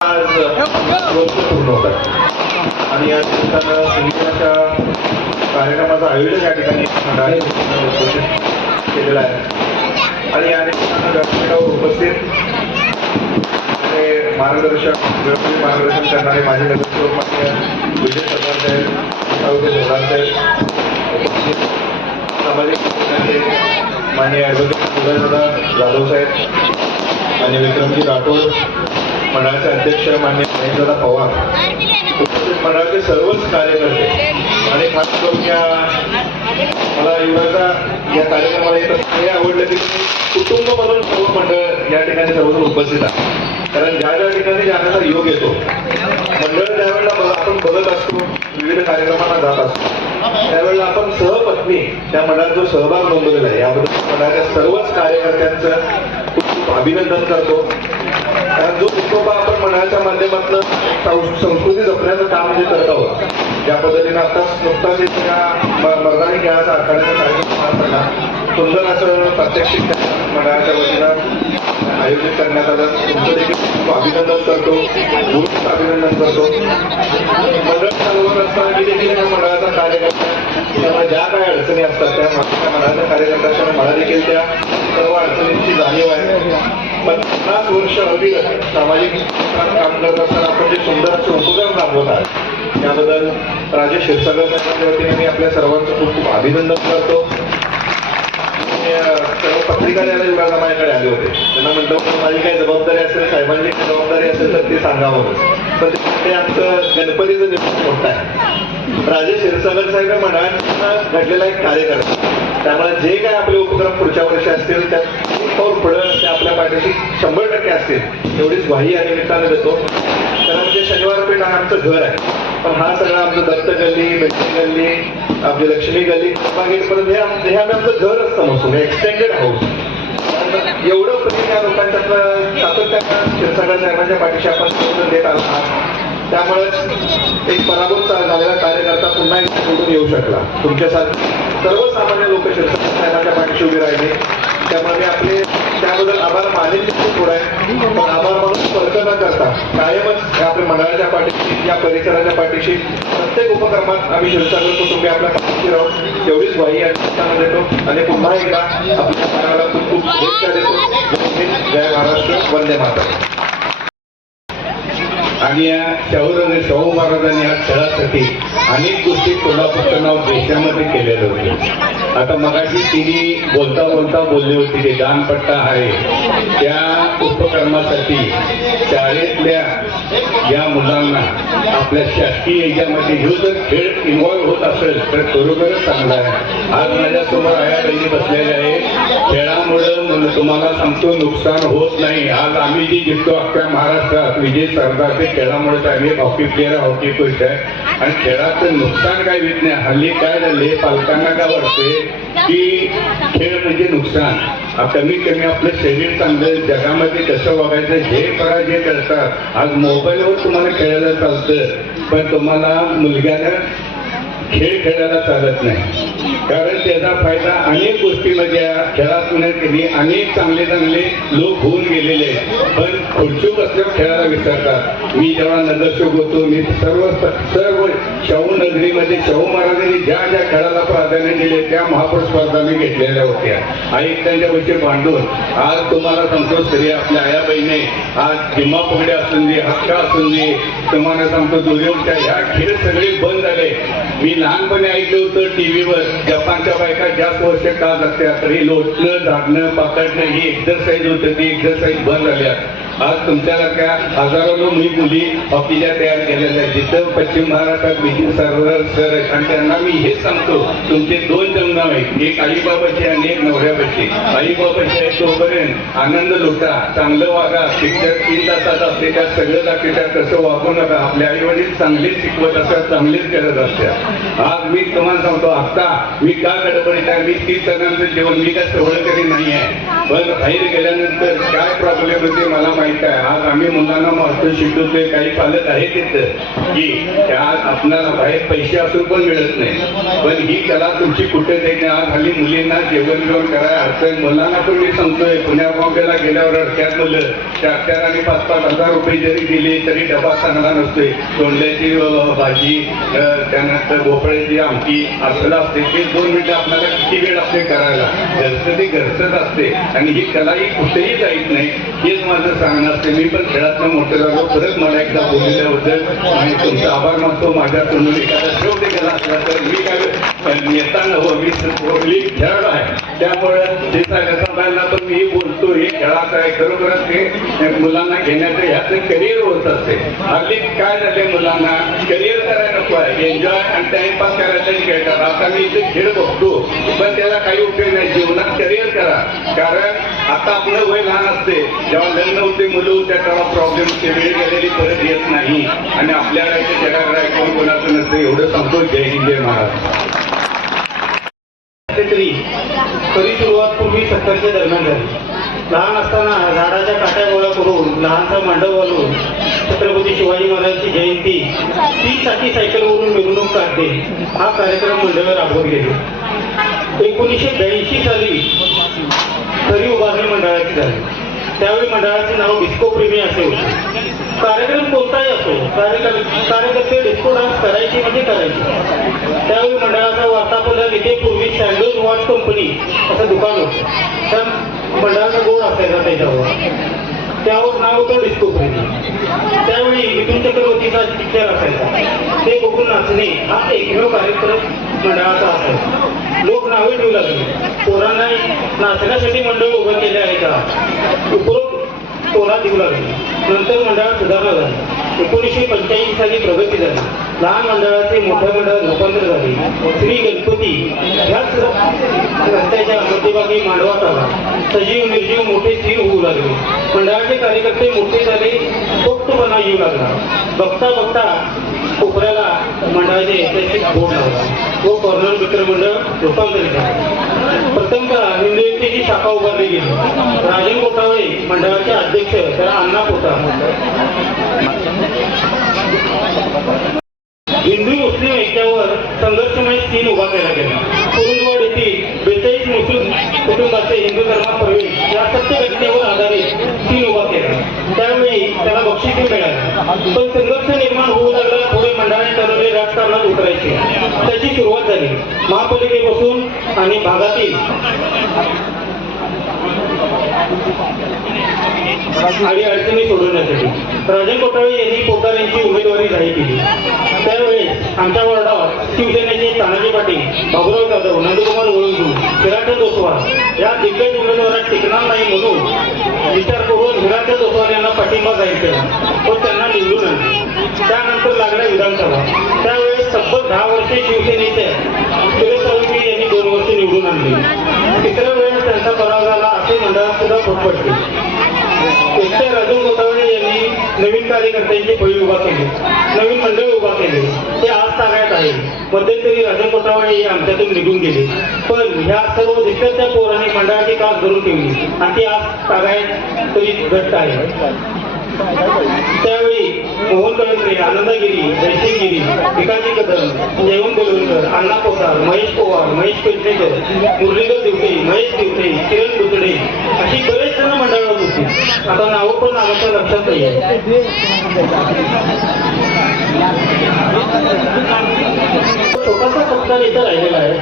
आज पूर्ण होत आहे. आणि या निमित्तानं संगीताच्या कार्यक्रमाचं आयोजन या ठिकाणी केलेलं आहे. आणि या निमित्तानं व्यासपीठावर उपस्थित मार्गदर्शक व्यवस्थित मार्गदर्शन करणारे माझे नगरसेवक मान्य विजय सरदार साहेब सावते सरदार साहेब उपस्थित सामाजिक नेते मान्य ॲडव्होकेट उदयदादा जाधव साहेब मान्य विक्रमजी राठोड मंडळाचे अध्यक्ष मान्य महेंद्रदा पवार. मंडळाचे सर्वच कार्यकर्ते. आणि खास करून या मला युवाचा या कार्यक्रमाला येत असताना हे आवडलं की कुटुंब म्हणून सर्व मंडळ या ठिकाणी सर्वजण उपस्थित आहे कारण ज्या ज्या ठिकाणी जाण्याचा योग येतो मंडळ त्यावेळेला आपण बघत असतो विविध कार्यक्रमांना जात असतो त्यावेळेला आपण सहपत्नी त्या मंडळात जो सहभाग नोंदवलेला आहे याबद्दल मंडळाच्या सर्वच कार्यकर्त्यांचं खूप खूप अभिनंदन करतो. जो विठोबा आपण मंडळाच्या माध्यमातून संस्कृती जपण्याचं काम जे करत आहोत ज्या पद्धतीनं आता नुकताच इथे मर्दानी खेळाचा आखाड्याचा कार्यक्रम पार पडला सुंदर असं प्रात्यक्षिक मंडळाच्या वतीनं आयोजित करण्यात आलं. तुमचं देखील अभिनंदन करतो. गुरुचं अभिनंदन करतो. मंडळ चालवत असताना देखील मंडळाचा कार्यक्रम त्यामुळे ज्या काही अडचणी असतात त्या मागच्या मनाच्या कार्यकर्त्याच्या मला देखील त्या सर्व अडचणींची जाणीव आहे. पण पन्नास वर्ष अविरत सामाजिक क्षेत्रात काम करत असताना आपण जे सुंदर असे उपक्रम राबवत आहात त्याबद्दल राजेश क्षीरसागर साहेबांच्या वतीने मी आपल्या सर्वांचं खूप खूप अभिनंदन करतो. आणि, सर्व पत्रिका विभागा माझ्याकडे आले होते. त्यांना म्हटलं माझी काही जबाबदारी असेल साहेबांची काही जबाबदारी असेल तर ते सांगावं. पण ते- ते आमचं गणपतीचं निमित्त मोठं आहे राजे क्षीरसागर साहेब हे घडलेला एक कार्यक्रम. त्यामुळे जे काय आपले उपक्रम पुढच्या वर्षी असतील त्यात पाऊल पुढं ते आपल्या पाठीशी शंभर टक्के असतील एवढीच ग्वाही या निमित्तानं देतो. कारण म्हणजे शनिवार पेठ हा आमचं घर आहे. पण हा सगळा आमचं दत्त गल्ली मेट्री गल्ली आपली लक्ष्मी गल्ली गेटपर्यंत हे आम- हे आम्ही आमचं घर असतं मसून एक्सटेंडेड हाऊस एवढं प्रेम या लोकांच्या सातत्यानं क्षीरसागर साहेबांच्या पाठीशी आपण देत आलो आहात. त्यामुळे एक पराभूत झालेला कार्यकर्ता पुन्हा एकदा निवडून येऊ शकला. तुमच्यासारखे सर्वसामान्य लोक शिवसेना साहेबांच्या पाठीशी उभे राहिले. त्यामुळे मी आपले त्याबद्दल आभार मानेन थोडा आहे पण आभार म्हणून स्पर्ध न करता कायमच आपल्या मंडळाच्या पाठीशी या परिसराच्या पाठीशी प्रत्येक उपक्रमात आम्ही शिवसागर कुटुंबी आपल्या पाठीशी राहू. एवढीच ग्वाही आणि देतो. आणि पुन्हा एकदा आपल्या खूप खूप शुभेच्छा देतो. जय महाराष्ट्र. वंदे माता आणि या शाहू आणि शाहू महाराजांनी या खेळासाठी अनेक गोष्टी कोल्हापूरचं नाव देशामध्ये केलेलं होतं. आता मगाशी तिने बोलता बोलता बोलली होती की दानपट्टा आहे त्या उपक्रमासाठी शाळेतल्या या मुलांना आपल्या शासकीय याच्यामध्ये घेऊ जर खेळ इन्व्हॉल्व्ह होत असेल तर खरोखरच चांगला आहे. आज माझ्यासमोर आया बहिणी बसलेल्या आहे. खेळामुळं तुम्हाला सांगतो नुकसान होत नाही. आज आम्ही जी जिंकतो अख्ख्या महाराष्ट्रात विजय सरदार ते खेळामुळेच आहे हॉकी प्लेअर हॉकी कोच आहे. आणि खेळाचं नुकसान काय होत नाही हल्ली काय झाले पालकांना काय वाटते की खेळ म्हणजे नुकसान. कमीत कमी आपलं शरीर चांगलं जगामध्ये कसं वागायचं हे पराजय जे करतात. आज मोबाईलवर तुम्हाला खेळायला चालतं पण तुम्हाला मुलग्याला खेळ खेळायला चालत नाही. कारण त्याचा फायदा अनेक गोष्टीमध्ये म्हणजे खेळातून त्यांनी अनेक चांगले चांगले लोक होऊन गेलेले पण खुर्चूक असल्यावर खेळायला विसरतात. मी जेव्हा नगरसेवक होतो मी सर्व सर्व शाहू नगरीमध्ये शाहू महाराजांनी ज्या ज्या खेळाला प्राधान्य दिले त्या महापौर स्पर्धा मी घेतलेल्या होत्या. आई त्यांच्या पैसे भांडून आज तुम्हाला सांगतो स्त्री आपल्या आया बहिणी आज किंवा पोगडे असून दे हक्का असून दे तुम्हाला सांगतो दुर्योगच्या ह्या खेळ सगळे बंद झाले. मी लहानपणी ऐकलं होतं टीव्हीवर जपानच्या बायका जास्त वर्ष का जगत्या तरी लोटणं झाडणं पकडणं ही एक्झरसाईज होतं ती एक्झरसाईज बंद झाल्या आज तुमच्यासारख्या हजारो मुली मुली ऑफिसच्या तयार केलेल्या आहेत. जिथं पश्चिम महाराष्ट्रात विजय सरदार सर आणि त्यांना मी हे सांगतो तुमचे दोन जमनाव आहेत. एक आईबाबाचे आणि एक नवऱ्यापाशी. आईबाबाचे आहे तोपर्यंत आनंद लुटा चांगलं वागा पिक्चर तीन तासात असते त्या सगळं दाखवतात तसं वागू नका. आपल्या आई वडील चांगलेच शिकवत असतात चांगलेच करत असतात. आज मी तुम्हाला सांगतो आता मी का गडबडीत आहे? मी तीस जणांचं जेवण मी काय सवळ करी नाही आहे? पण बाहेर गेल्यानंतर काय प्रॉब्लेम होते मला माहीत आहे. आज आम्ही मुलांना मास्टर शिकवतोय काही पालक आहेत तिथं की त्या आपल्याला बाहेर पैसे असून पण मिळत नाही. पण ही कला तुमची कुठे जाईल आज हल्ली मुलींना जेवण जेवण करायला अडचण. मुलांना पण मी सांगतोय पुण्या बॉम्बेला गेल्यावर अडक्यात मुलं. त्या चार आणि पाच पाच हजार रुपये जरी दिले तरी डबा चांगला नसतोय. तोंडल्याची भाजी त्यानंतर भोपळ्याची आमटी असलं असते ते दोन मिनिटं आपल्याला किती वेळ असते करायला? घरचं ते घरचंच असते आणि ही कला ही कुठेही जाईत नाही हेच माझं सांगणं असते. मी पण खेळातनं मोठं झालो परत मला एकदा बोलल्याबद्दल आणि तुमचा आभार मानतो. माझ्या तुम्ही एखादा शेवटी गेला असला तर मी काय येताना हो, हो मी खेळाडू आहे. त्यामुळे ते सांगायचं सांगायला तो मी बोलतो हे खेळाचं आहे खरोखरच ते मुलांना घेण्याचं ह्याचं करिअर होत असते. हल्ली काय झाले मुलांना? करिअर करायला नको आहे. एन्जॉय आणि टाइमपास करायचा खेळतात. आता मी इथे खेळ बघतो. पण त्याला काही उपयोग नाही. जीवनात करिअर करा. कारण आता आपलं वय लहान असते. जेव्हा लग्न होते मुलं होते तेव्हा प्रॉब्लेम ते वेळ गेलेली परत येत नाही. आणि आपल्याला राहायचं जगाकडे कोण कोणाचं नसतं. एवढं सांगतो जय हिंद जय महाराज तरी सुरुवात सत्तरच्या दरम्यान झाली. लहान असताना झाडाच्या काट्या गोळा करून लहानसा मंडप घालून छत्रपती शिवाजी महाराजांची जयंती ती साठी सायकलवरून मिरवणूक काढते. हा कार्यक्रम मंडळ राबवत गेले. एकोणीसशे ब्याऐंशी साली खरी उभारणी मंडळाची झाली. त्यावेळी मंडळाचे नाव डिस्को प्रेमी असे होते. कार्यक्रम कोणताही असो कार्यक्रम कार्यकर्ते डिस्को डान्स करायचे म्हणजे करायचे. त्यावेळी मंडळाचा वार्तापदार इथे पूर्वी सँडोज वॉच कंपनी असं दुकान होतं. असायचा त्याच्यावर. त्यावर नाव होतं डिस्को प्रेमी. त्यावेळी मिथुन चक्रवर्तीचा पिक्चर असायचा. ते बघून नाचणे हा एकमेव कार्यक्रम मंडळाचा असायचा. लोक नावे ठेवू लागले. पोरांना नाचण्यासाठी मंडळ उभं केले आहे का? उपरोक्त टोला देऊ लागले. नंतर मंडळात सुधारणा झाली. एकोणीसशे पंच्याऐंशी साली प्रगती झाली. लहान मंडळाचे मोठ्या मंडळात रूपांतर झाले. श्री गणपती ह्याच रस्त्याच्या मध्यभागी मांडवात आला. सजीव निर्जीव मोठे स्थिर होऊ लागले. मंडळाचे कार्यकर्ते मोठे झाले पोक्तपणा येऊ लागला. बघता बघता कोपऱ्याला मंडळाचे ऐतिहासिक बोट लागला. व कॉर्नर मित्र मंडळ रूपांतरित झाले. प्रथम हिंदू एकतेची शाखा उभारली गेली. राजन कोठावळे मंडळाचे अध्यक्ष तर अण्णा पोता हिंदू मुस्लिम ऐक्यावर संघर्षमय सीन उभा केला गेला. कुरुंदवाड येथील बेचाळीस मुस्लिम कुटुंबाचे हिंदू धर्मात प्रवेश. या सत्य घटनेवर आधारित तीन उभा केला. त्यावेळी त्याला बक्षीस मिळाली. पण संघर्ष निर्माण होऊ लागला पुढे मंडळाने ठरवले राजकारणात उतरायचे. त्याची सुरुवात झाली. महापालिकेपासून आणि भागातील आणि अडचणी सोडवण्यासाठी. राजन कोटाळे यांनी पोटार यांची उमेदवारी जाहीर केली. त्यावेळेस आमच्या वॉर्डावर शिवसेना तानाजी पाटील बाबुराव जाधव नंदकुमार वळंगू हिराचंद दोसवा या दिग्गज उमेदवारात टिकणार नाही म्हणून विचार करून हिराचंद दोसवाल यांना पाठिंबा जाहीर केला. व त्यांना निवडून आणले त्यानंतर लागल्या विधानसभा. त्यावेळेस तब्बल दहा वर्षे शिवसेनेचे सुरेश साळुंके यांनी दोन वर्ष निवडून आणले. तिसऱ्या वेळेस त्यांचा पराभव झाला असे मंडळात सुद्धा फरक पडते. एकट्या राजन यांनी नवीन कार्यकर्त्यांची फळी उभा केली. नवीन मंडळ उभा केले. ते आज आहे. मध्यंतरी राजन कोटावळे हे आमच्यातून निघून गेले. पण ह्या सर्व दिसत्या पोरांनी मंडळाची कास धरून ठेवली. आणि ती आज तागायत तरी घट्ट आहे. त्यावेळी मोहन कळंत्रे आनंदगिरी जयसिंगिरी भिकाजी कदम जयवंत गोलवणकर अण्णा पोसार महेश पवार महेश पेटलेकर मुरलीधर दिवटे महेश दिवटे किरण बुचडे अशी बरेच जण मंडळ आता नाव पण आमच्या लक्षात नाही छोटासा सत्कार इथं राहिलेला आहे